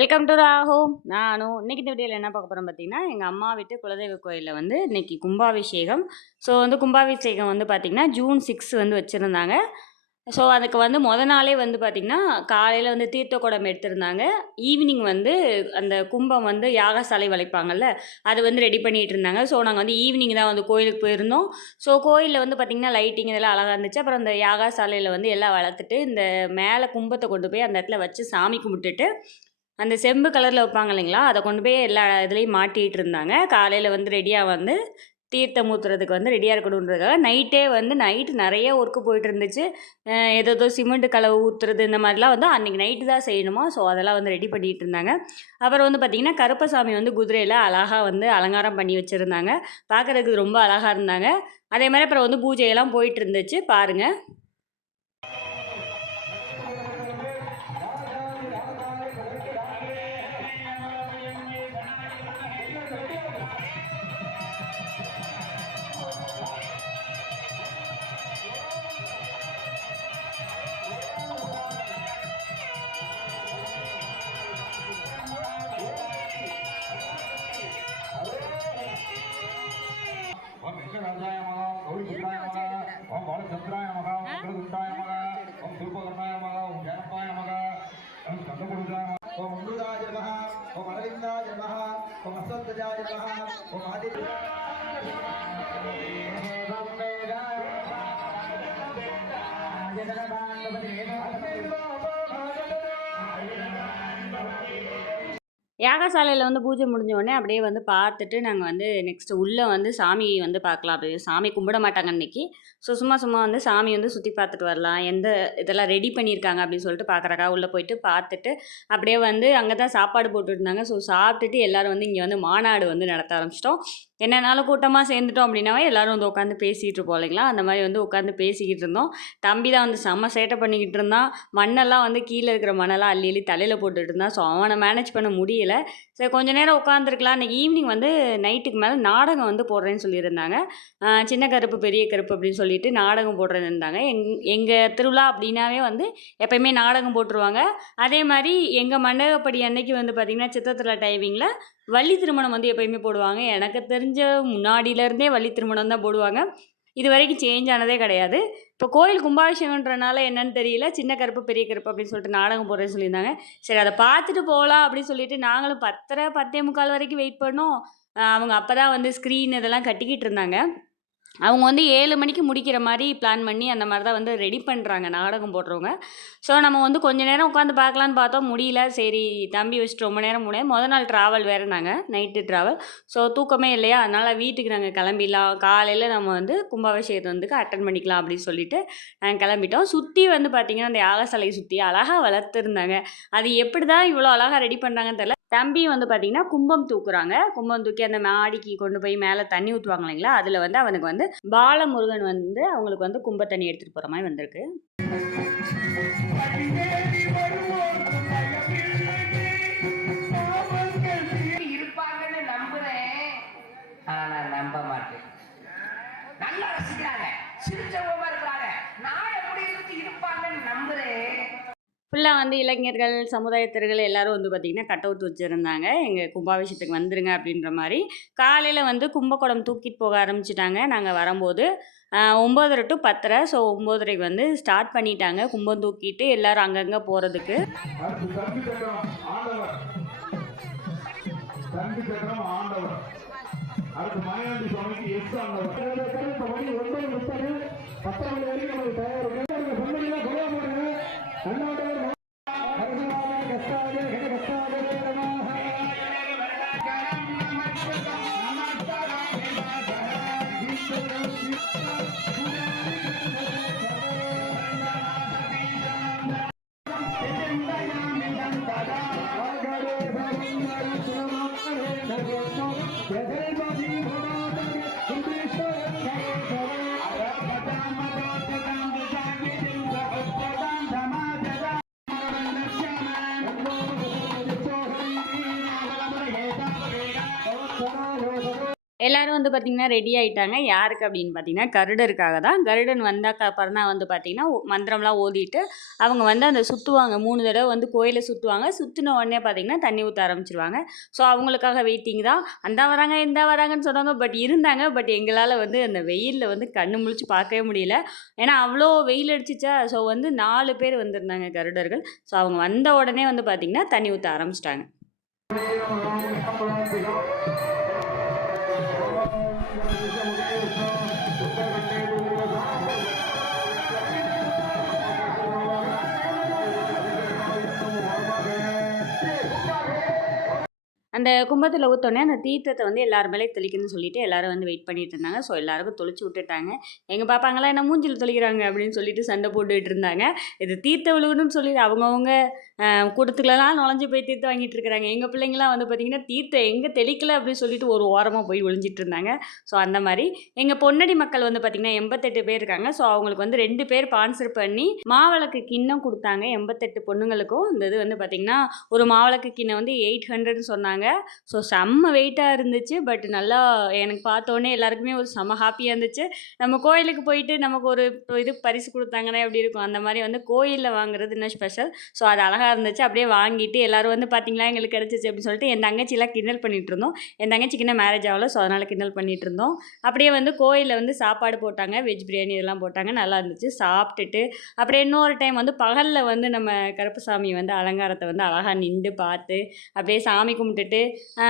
Welcome to ராஹோ நானும் இன்னைக்கு இந்த வீடியோவில் என்ன பார்க்க போகிறோம் பார்த்தீங்கன்னா எங்கள் அம்மா வீட்டு குலதெய்வ கோயிலில் வந்து இன்னைக்கு கும்பாபிஷேகம். ஸோ வந்து கும்பாபிஷேகம் வந்து பார்த்திங்கன்னா ஜூன் சிக்ஸ் வந்து வச்சுருந்தாங்க. ஸோ அதுக்கு வந்து மொதல் நாளே வந்து பார்த்திங்கன்னா காலையில் வந்து தீர்த்த குடம் எடுத்திருந்தாங்க. ஈவினிங் வந்து அந்த கும்பம் வந்து யாகசாலை வளைப்பாங்கல்ல அது வந்து ரெடி பண்ணிகிட்டு இருந்தாங்க. ஸோ நாங்கள் வந்து ஈவினிங் தான் வந்து கோயிலுக்கு போயிருந்தோம். ஸோ கோயிலில் வந்து பார்த்திங்கன்னா லைட்டிங் இதெல்லாம் அழகாக இருந்துச்சு. அப்புறம் அந்த யாகசாலையில் வந்து எல்லாம் வளர்த்துட்டு இந்த மேலே கும்பத்தை கொண்டு போய் அந்த இடத்துல வச்சு சாமி கும்பிட்டுட்டு அந்த செம்பு கலரில் வைப்பாங்க இல்லைங்களா? அதை கொண்டு போய் எல்லா இதுலேயும் மாட்டிகிட்டு இருந்தாங்க காலையில் வந்து ரெடியாக வந்து தீர்த்தம் ஊற்றுறதுக்கு வந்து ரெடியாக இருக்கணுன்றதுக்காக நைட்டே வந்து நைட்டு நிறைய ஒர்க்கு போயிட்டு இருந்துச்சு. ஏதோ ஏதோ சிமெண்ட் கலவை ஊற்றுறது இந்த மாதிரிலாம் வந்து அன்றைக்கி நைட்டு தான் செய்யணுமா? ஸோ அதெல்லாம் வந்து ரெடி பண்ணிகிட்டு இருந்தாங்க அப்புறம் வந்து பார்த்திங்கன்னா கருப்பசாமி வந்து குதிரையில் அழகாக வந்து அலங்காரம் பண்ணி வச்சுருந்தாங்க. பார்க்குறதுக்கு ரொம்ப அழகாக இருந்தாங்க. அதே மாதிரி அப்புறம் வந்து பூஜையெல்லாம் போயிட்டு இருந்துச்சு. பாருங்கள் బాలచంద్రాయ మగా మంగళగుండాయ మగా ఓం శిల్పగుండాయ మగా ఓం జనపాయ మగా ఓం కందగుడుదాయ ఓం అమృదాయ అరవిందాయ మహ ఓం అసంతజాయ మహ ఓం ఆది யாகசாலையில் வந்து பூஜை முடிஞ்ச உடனே அப்படியே வந்து பார்த்துட்டு நாங்கள் வந்து நெக்ஸ்ட்டு உள்ளே வந்து சாமி வந்து பார்க்கலாம். அப்படி சாமி கும்பிட மாட்டாங்க அன்னைக்கு. ஸோ சும்மா சும்மா வந்து சாமி வந்து சுற்றி பார்த்துட்டு வரலாம். எந்த இதெல்லாம் ரெடி பண்ணியிருக்காங்க அப்படின்னு சொல்லிட்டு பார்க்குறக்கா உள்ளே போயிட்டு பார்த்துட்டு அப்படியே வந்து அங்கே தான் சாப்பாடு போட்டுருந்தாங்க ஸோ சாப்பிட்டுட்டு எல்லோரும் வந்து இங்கே வந்து மாநாடு வந்து நடத்த ஆரம்பிச்சிட்டோம். என்னனாலும் கூட்டமாக சேர்ந்துட்டோம் அப்படின்னாவே எல்லோரும் வந்து உட்காந்து பேசிகிட்டு இருப்போம் இல்லைங்களா? அந்த மாதிரி வந்து உட்காந்து பேசிக்கிட்டு இருந்தோம். தம்பி தான் வந்து செம்ம சேட்டை பண்ணிக்கிட்டு இருந்தான். மண்ணெல்லாம் வந்து கீழே இருக்கிற மண்ணெல்லாம் அள்ளி அள்ளி தலையில் போட்டுட்டு இருந்தான். ஸோ அவனை மேனேஜ் பண்ண முடியல. சரி கொஞ்ச நேரம் உட்காந்துருக்கலாம் இன்றைக்கி ஈவினிங் வந்து நைட்டுக்கு மேலே நாடகம் வந்து போடுறேன்னு சொல்லியிருந்தாங்க. சின்ன கருப்பு பெரிய கருப்பு அப்படின்னு சொல்லிட்டு நாடகம் போடுறேன்னு இருந்தாங்க. எங் எங்கள் திருவிழா அப்படின்னாவே வந்து எப்பயுமே நாடகம் போட்டுருவாங்க. அதே மாதிரி எங்கள் மண்டபப்படி அன்னைக்கு வந்து பார்த்திங்கன்னா சித்திரத்தில் டைமிங்கில் வள்ளி திருமணம் வந்து எப்பயுமே போடுவாங்க. எனக்கு தெரிஞ்ச முன்னாடியிலேருந்தே வள்ளி திருமணம் தான் போடுவாங்க. இது வரைக்கும் சேஞ்ச் ஆனதே கிடையாது. இப்போ கோயில் கும்பாபிஷேகன்றனால என்னன்னு தெரியல. சின்ன கருப்பு பெரிய கருப்பு அப்படின்னு சொல்லிட்டு நாடகம் போடுறேன்னு சொல்லியிருந்தாங்க. சரி அதை பார்த்துட்டு போகலாம் அப்படின்னு சொல்லிட்டு நாங்களும் பத்தரை பத்தே முக்கால் வரைக்கும் வெயிட் பண்ணோம். அவங்க அப்போ தான் வந்து ஸ்க்ரீன் இதெல்லாம் கட்டிக்கிட்டு இருந்தாங்க. அவங்க வந்து ஏழு மணிக்கு முடிக்கிற மாதிரி பிளான் பண்ணி அந்த மாதிரி தான் வந்து ரெடி பண்ணுறாங்க நாடகம் போடுறவங்க. ஸோ நம்ம வந்து கொஞ்ச நேரம் உட்காந்து பார்க்கலான்னு பார்த்தோம். முடியல. சரி தம்பி வச்சுட்டு ரொம்ப நேரம் முடியாது முதல் நாள் ட்ராவல் வேறு நாங்கள் நைட்டு ட்ராவல் ஸோ தூக்கமே இல்லையா? அதனால் வீட்டுக்கு நாங்கள் கிளம்பிடலாம். காலையில் நம்ம வந்து கும்பாபிஷேகத்தை வந்து அட்டன் பண்ணிக்கலாம் அப்படின்னு சொல்லிட்டு நாங்கள் கிளம்பிட்டோம். சுற்றி வந்து பார்த்திங்கன்னா அந்த யாகசாலையை சுற்றி அழகாக வளர்த்துருந்தாங்க. அது எப்படி தான் இவ்வளோ அழகாக ரெடி பண்ணுறாங்கன்னு தெரியல. தம்பி வந்து பார்த்திங்கன்னா கும்பம் தூக்குறாங்க. கும்பம் தூக்கி அந்த மாடிக்கு கொண்டு போய் மேலே தண்ணி ஊற்றுவாங்க இல்லைங்களா? அதில் வந்து அவனுக்கு வந்து பாலமுருகன் வந்து அவங்களுக்கு வந்து கும்ப தண்ணி எடுத்துகிட்டு போகிற மாதிரி வந்திருக்கு. ஃபுல்லாக வந்து இளைஞர்கள் சமுதாயத்தர்கள் எல்லாரும் வந்து பார்த்திங்கன்னா கட் அவுட் வச்சுருந்தாங்க. எங்கள் கும்பாபிஷேகத்துக்கு வந்துருங்க அப்படின்ற மாதிரி. காலையில் வந்து கும்பகோணம் தூக்கிட்டு போக ஆரம்பிச்சிட்டாங்க. நாங்கள் வரும்போது ஒம்போதரை டு பத்தரை. ஸோ ஒம்போதரைக்கு வந்து ஸ்டார்ட் பண்ணிட்டாங்க. கும்பம் தூக்கிட்டு எல்லாரும் அங்கங்கே போகிறதுக்கு அடுத்து சுவாமிக்கு எஸ் ஆண்டவர் பத்தாம் நமக்கு தயார் எல்லாரும் வந்து பார்த்திங்கன்னா ரெடி ஆகிட்டாங்க யாருக்கு அப்படின்னு பார்த்தீங்கன்னா கருடருக்காக தான். கருடன் வந்தாக்க அப்புறம் தான் வந்து பார்த்திங்கன்னா மந்திரம்லாம் ஓதிட்டு அவங்க வந்து அந்த சுற்றுவாங்க மூணு தடவை வந்து கோயிலை சுற்றுவாங்க சுற்றின உடனே பார்த்திங்கன்னா தண்ணி ஊற்ற ஆரம்பிச்சிருவாங்க. ஸோ அவங்களுக்காக வெயிட்டிங் தான். அந்த வராங்க இந்த வராங்கன்னு சொன்னாங்க. பட் இருந்தாங்க. பட் எங்களால் வந்து அந்த வெயிலில் வந்து கண்ணு முழிச்சு பார்க்கவே முடியல. ஏன்னா அவ்வளோ வெயில் அடிச்சிச்சா? ஸோ வந்து நாலு பேர் வந்திருந்தாங்க கருடர்கள். ஸோ அவங்க வந்த உடனே வந்து பார்த்திங்கன்னா தண்ணி ஊற்ற ஆரம்பிச்சிட்டாங்க. அந்த கும்பத்தில் ஊற்றோடனே அந்த தீர்த்தத்தை வந்து எல்லார் மேலே தெளிக்கணும்னு சொல்லிட்டு எல்லாரும் வந்து வெயிட் பண்ணிட்டு இருந்தாங்க. ஸோ எல்லாருக்கும் தொளிச்சு விட்டுட்டாங்க. எங்கள் பாப்பாங்களாம் என்ன மூஞ்சில் தெளிக்கிறாங்க அப்படின்னு சொல்லிட்டு சண்டை போட்டுட்டு இருந்தாங்க. இது தீர்த்த விழுகணும்னு சொல்லிட்டு அவங்கவுங்க கூட்டத்துக்குலாம் நுழைஞ்சு போய் தீர்த்து வாங்கிட்டு இருக்கிறாங்க. எங்கள் பிள்ளைங்களாம் வந்து பார்த்திங்கன்னா தீர்த்தம் எங்கே தெளிக்கல அப்படின்னு சொல்லிட்டு ஒரு ஓரமாக போய் ஒழிஞ்சிட்டு இருந்தாங்க. ஸோ அந்த மாதிரி எங்கள் பொன்னடி மக்கள் வந்து பார்த்திங்கன்னா எண்பத்தெட்டு பேர் இருக்காங்க. ஸோ அவங்களுக்கு வந்து ரெண்டு பேர் ஸ்பான்சர் பண்ணி மாவிளக்கு கிண்ணம் கொடுத்தாங்க. எண்பத்தெட்டு பொண்ணுங்களுக்கும். இந்த இது வந்து பார்த்திங்கன்னா ஒரு மாவிளக்கு கிண்ணம் வந்து எயிட் ஹண்ட்ரட்னு சொன்னாங்க. ஸோ செம்ம வெயிட்டாக இருந்துச்சு. பட் நல்லா எனக்கு பார்த்தோன்னே எல்லாருக்குமே ஒரு செம்ம ஹாப்பியாக இருந்துச்சு. நம்ம கோயிலுக்கு போயிட்டு நமக்கு ஒரு இது பரிசு கொடுத்தாங்கன்னா எப்படி இருக்கும்? அந்த மாதிரி வந்து கோயிலில் வாங்குறது இன்னும் ஸ்பெஷல் ஸோ அது அழகாக இருந்துச்சு. அப்படியே வாங்கிட்டு எல்லோரும் வந்து பார்த்திங்களா எங்களுக்கு கிடச்சிச்சு அப்படின்னு சொல்லிட்டு என் தங்கச்சிலாம் கிண்டல் பண்ணிட்டு இருந்தோம். என் தங்கச்சிக்கு இன்னும் மேரேஜ் ஆகல. ஸோ அதனால் கிண்டல் பண்ணிட்டு இருந்தோம். அப்படியே வந்து கோயிலில் வந்து சாப்பாடு போட்டாங்க. வெஜ் பிரியாணி இதெல்லாம் போட்டாங்க. நல்லா இருந்துச்சு. சாப்பிட்டுட்டு அப்படியே இன்னொரு டைம் வந்து பகலில் வந்து நம்ம கருப்பசாமி வந்து அலங்காரத்தை வந்து அழகாக நின்று பார்த்து அப்படியே சாமி கும்பிட்டுட்டு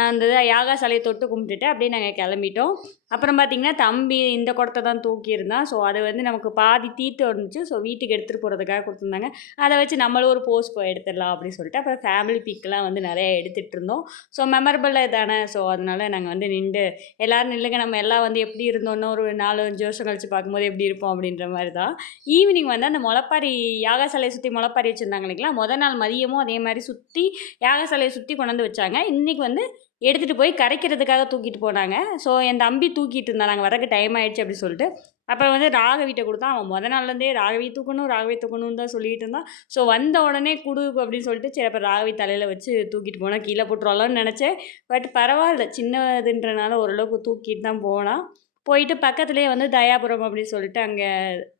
அந்த இது யாகா சாலையை தொட்டு கும்பிட்டுட்டு அப்படியே நாங்கள் கிளம்பிட்டோம். அப்புறம் பார்த்திங்கன்னா தம்பி இந்த குடத்தை தான் தூக்கியிருந்தான். ஸோ அது வந்து நமக்கு பாதி தீர்த்து வந்துச்சு. ஸோ வீட்டுக்கு எடுத்துகிட்டு போகிறதுக்காக கொடுத்துருந்தாங்க. அதை வச்சு நம்மளும் ஒரு போஸ் போய் எடுத்துடலாம் அப்படின்னு சொல்லிட்டு அப்புறம் ஃபேமிலி பிக்லாம் வந்து நிறையா எடுத்துகிட்டு இருந்தோம். ஸோ மெமரபிள் தானே. ஸோ அதனால் நாங்கள் வந்து நின்று எல்லோரும் நில்லுங்க நம்ம எல்லாம் வந்து எப்படி இருந்தோம்னு ஒரு நாலு அஞ்சு வருஷம் கழிச்சு பார்க்கும்போது எப்படி இருப்போம் அப்படின்ற மாதிரி தான். ஈவினிங் வந்து அந்த முளைப்பாரி யாகசாலையை சுற்றி முளப்பாரி வச்சுருந்தாங்க இல்லைங்களா? முதல் நாள் மதியமும் அதே மாதிரி சுற்றி யாகசாலையை சுற்றி கொண்டு வந்து வச்சாங்க. இன்றைக்கி வந்து எடுத்துகிட்டு போய் கரைக்கிறதுக்காக தூக்கிட்டு போனாங்க. ஸோ என் தம்பி தூக்கிட்டு இருந்தான். நாங்கள் வரக்கு டைம் ஆகிடுச்சு அப்படின்னு சொல்லிட்டு. அப்புறம் வந்து ராகவிட்ட கொடுத்தான். அவன் முத நாள்லேருந்தே ராகவி தூக்கணும் ராகவி தூக்கணும்னு தான் சொல்லிட்டு இருந்தான். ஸோ வந்த உடனே குடு அப்படின்னு சொல்லிட்டு சரி அப்போ ராகவி தலையில் வச்சு தூக்கிட்டு போனால் கீழே போட்டுருவாளோன்னு நினச்சேன். பட் பரவாயில்ல. சின்னதுன்றனால ஓரளவுக்கு தூக்கிட்டு தான் போனான். போயிட்டு பக்கத்துலேயே வந்து தயாபுரம் அப்படின்னு சொல்லிட்டு அங்கே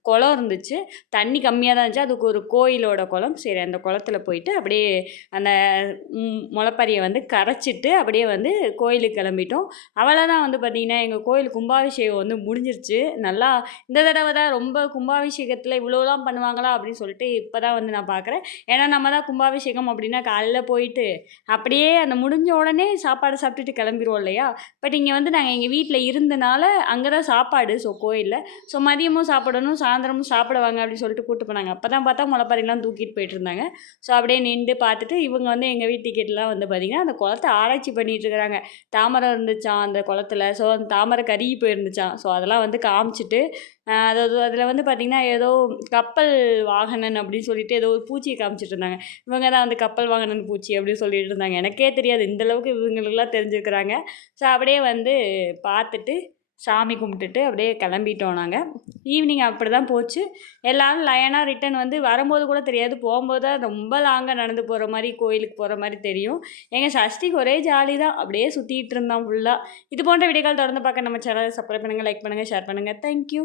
குளம் இருந்துச்சு. தண்ணி கம்மியாக தான் இருந்துச்சு. அதுக்கு ஒரு கோயிலோட குளம். சரி அந்த குளத்துல போயிட்டு அப்படியே அந்த முளப்பரியை வந்து கரைச்சிட்டு அப்படியே வந்து கோயிலுக்கு கிளம்பிட்டோம். அவ்வளோதான் வந்து பார்த்திங்கன்னா எங்கள் கோயில் கும்பாபிஷேகம் வந்து முடிஞ்சிருச்சு. நல்லா இந்த தடவை தான் ரொம்ப கும்பாபிஷேகத்தில் இவ்வளோலாம் பண்ணுவாங்களா அப்படின்னு சொல்லிட்டு இப்போ தான் வந்து நான் பார்க்குறேன் ஏன்னா நம்ம தான் கும்பாபிஷேகம் அப்படின்னா காலையில் போயிட்டு அப்படியே அந்த முடிஞ்ச உடனே சாப்பாடு சாப்பிட்டுட்டு கிளம்பிடுவோம் இல்லையா? பட் இங்கே வந்து நாங்கள் எங்கள் வீட்டில் இருந்தனால அங்கே தான் சாப்பாடு ஸோ கோயிலில். ஸோ மதியமும் சாப்பிடணும் சாயந்தரமும் சாப்பிடுவாங்க அப்படின்னு சொல்லிட்டு கூப்பிட்டு போனாங்க. அப்போ தான் பார்த்தா முளைப்பாரிலாம் தூக்கிட்டு போயிட்டு இருந்தாங்க. ஸோ அப்படியே நின்று பார்த்துட்டு இவங்க வந்து எங்கள் வீட்டு டிக்கெட்லாம் வந்து பார்த்திங்கன்னா அந்த குளத்தை ஆராய்ச்சி பண்ணிகிட்டு இருக்கிறாங்க. தாமரை இருந்துச்சான் அந்த குளத்துல? ஸோ அந்த தாமரை கருகி போயிருந்துச்சான் ஸோ அதெல்லாம் வந்து காமிச்சிட்டு அதாவது அதில் வந்து பார்த்திங்கன்னா ஏதோ கப்பல் வாகனன் அப்படின்னு சொல்லிட்டு ஏதோ ஒரு பூச்சியை காமிச்சிட்டு இருந்தாங்க. இவங்க தான் வந்து கப்பல் வாகனன் பூச்சி அப்படின்னு சொல்லிட்டு இருந்தாங்க. எனக்கே தெரியாது. இந்த அளவுக்கு இவங்களுக்குலாம் தெரிஞ்சிருக்கிறாங்க. ஸோ அப்படியே வந்து பார்த்துட்டு சாமி கும்பிட்டுட்டு அப்படியே கிளம்பிட்டோம் நாங்கள் ஈவினிங் அப்படி தான் போச்சு. எல்லோரும் லயனாக ரிட்டன் வந்து வரும்போது கூட தெரியாது. போகும்போது தான் ரொம்ப லாங்காக நடந்து போகிற மாதிரி கோயிலுக்கு போகிற மாதிரி தெரியும். எங்கள் சஷ்டிக்கு ஒரே ஜாலி தான். அப்படியே சுற்றிட்டு இருந்தோம் ஃபுல்லாக இது போன்ற வீடியோக்கள் தொடர்ந்து பார்க்க நம்ம சேனலை சப்ஸ்கிரைப் பண்ணுங்கள் லைக் பண்ணுங்கள் ஷேர் பண்ணுங்கள் தேங்க்யூ